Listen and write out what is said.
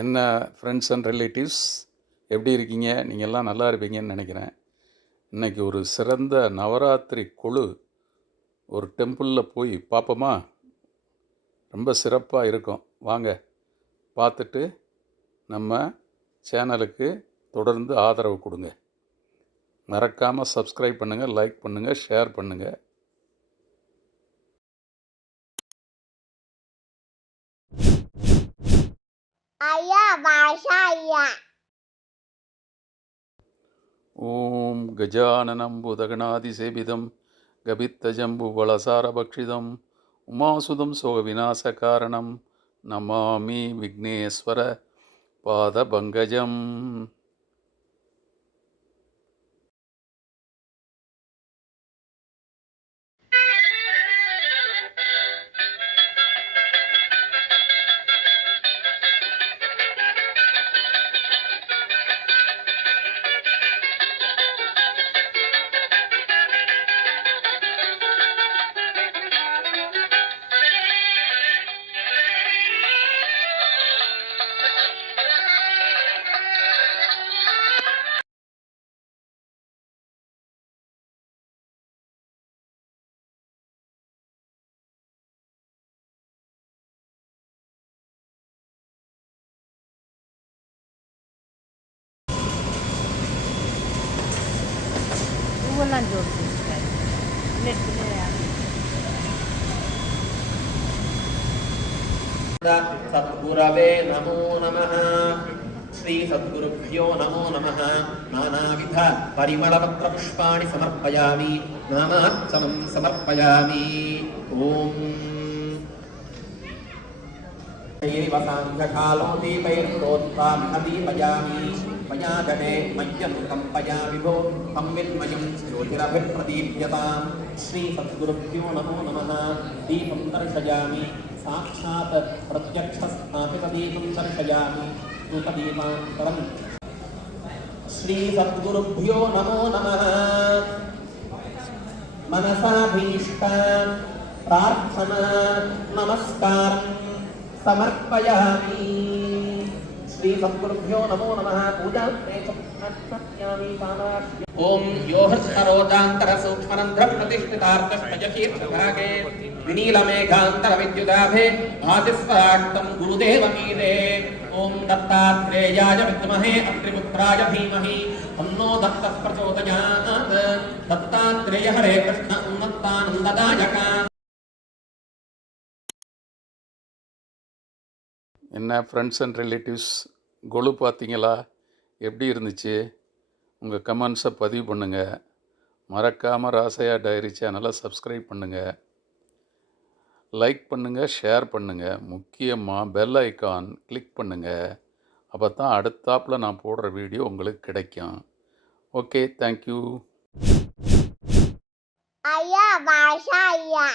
என்ன friends and relatives எப்படி இருக்கீங்க? நீங்கள் எல்லாம் நல்லா இருப்பீங்கன்னு நினைக்கிறேன். இன்றைக்கி ஒரு சிறந்த நவராத்திரி கொலு ஒரு டெம்பிளில் போய் பார்ப்போமா? ரொம்ப சிறப்பாக இருக்கும். வாங்க பார்த்துட்டு நம்ம சேனலுக்கு தொடர்ந்து ஆதரவு கொடுங்க. மறக்காமல் சப்ஸ்கிரைப் பண்ணுங்கள், லைக் பண்ணுங்கள், ஷேர் பண்ணுங்கள். ஐயா பாஷா ஐயா. ஓம் கஜானனம் பூதகணாதிசேபிதம் கபித்தஜம்பு வளசாரபக்ஷிதம் உமாசுதம் சோக விநாசகாரணம் நமாமி விக்னேஸ்வர பாதபங்கஜம். सद्गुरवे नमो नमः। श्री सद्गुरुभ्यो नमो नमः। नानाविध परिमलपत्रपुष्पाणि समर्पयामि, नामार्चनं समर्पयामि। ओम वसाङ्गकालो दीपैर्दोत्तामदीपयामि पयाजने मह्यं कम्पयामि भो संविद्मयं ज्योतिरभिप्रदीप्यताम्। श्री सद्गुरुभ्यो नमो नमः। दीपं दर्शयामि, साक्षात् प्रत्यक्षस्थापितदीपं दर्शयामि। धूपदीपान्तरं। श्री सद्गुरुभ्यो नमो नमः। मनसाभीष्टा प्रार्थना नमस्कारं समर्पयामि। श्री सद्गुरुभ्यो नमो नमः। पूजा ओम योहस्तरोजान्तरसूक्ष्मरन्ध्र प्रतिष्ठितार्थस्तजशीर्षभागे विनीलमेघान्तर विद्युदाभे आदिस्वराक्तं गुरुदेवमीदे। ओम दत्तात्रेयाय विद्महे अत्रिपुत्राय धीमहि तन्नो दत्तः प्रचोदयात्। दत्तात्रेय हरे कृष्ण उन्नतानन्ददायक। என்ன ஃப்ரெண்ட்ஸ் அண்ட் ரிலேட்டிவ்ஸ், கொலு பார்த்தீங்களா? எப்படி இருந்துச்சு? உங்கள் கமெண்ட்ஸை பதிவு பண்ணுங்கள். மறக்காமல் ராசையா டைரி சேனலை சப்ஸ்கிரைப் பண்ணுங்கள், லைக் பண்ணுங்கள், ஷேர் பண்ணுங்கள். முக்கியமாக பெல் ஐக்கான் கிளிக் பண்ணுங்கள். அப்போ தான் அடுத்தாப்பில் நான் போடுற வீடியோ உங்களுக்கு கிடைக்கும். Okay, thank you. ஐயா பாஷா ஐயா.